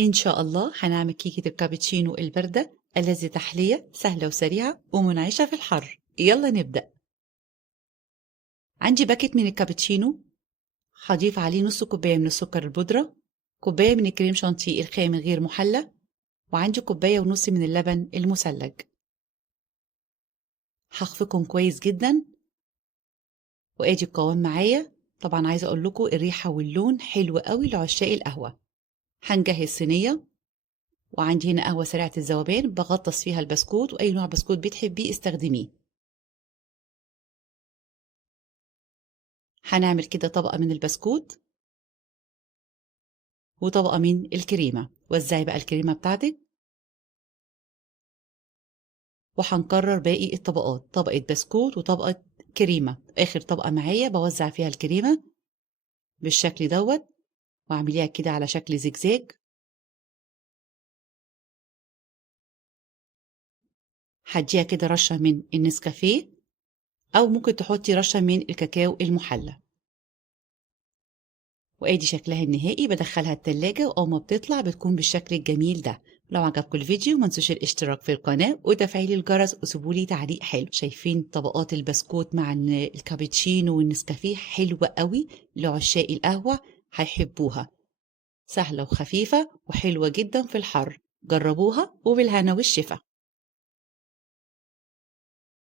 إن شاء الله هنعمل كيكة الكابتشينو الباردة الذي تحلية سهلة وسريعة ومنعشة في الحر. يلا نبدأ. عندي باكت من الكابتشينو، هضيف عليه نص كوباية من السكر البودرة، كوباية من الكريم شانتيه الخام غير محلى، وعندي كوباية ونص من اللبن المثلج. هخفقهم كويس جدا، وادي القوام معايا. طبعا عايزة اقول لكم الريحة واللون حلو قوي لعشاق القهوة. هنجهز صينية، وعندي هنا قهوة سريعة الذوبان بغطس فيها البسكوت، واي نوع بسكوت بتحبيه استخدميه. هنعمل كده طبقة من البسكوت وطبقة من الكريمة. وزعي بقى الكريمة بتاعتك، وهنكرر باقي الطبقات، طبقة بسكوت وطبقة كريمة. آخر طبقة معايا بوزع فيها الكريمة بالشكل دوت، واعمليها كده على شكل زجزاج. هديها كده رشة من النسكافيه، أو ممكن تحطي رشة من الكاكاو المحلى. وادي شكلها النهائي. بدخلها التلاجة، وأول ما بتطلع بتكون بالشكل الجميل ده. لو عجبكم الفيديو منسوش الاشتراك في القناة وتفعيل الجرس، وسيبولي تعليق حلو. شايفين طبقات البسكوت مع الكابتشينو والنسكافيه حلوة قوي لعشاق القهوة، هيحبوها. سهلة وخفيفة وحلوة جدا في الحر. جربوها وبالهنا والشفا.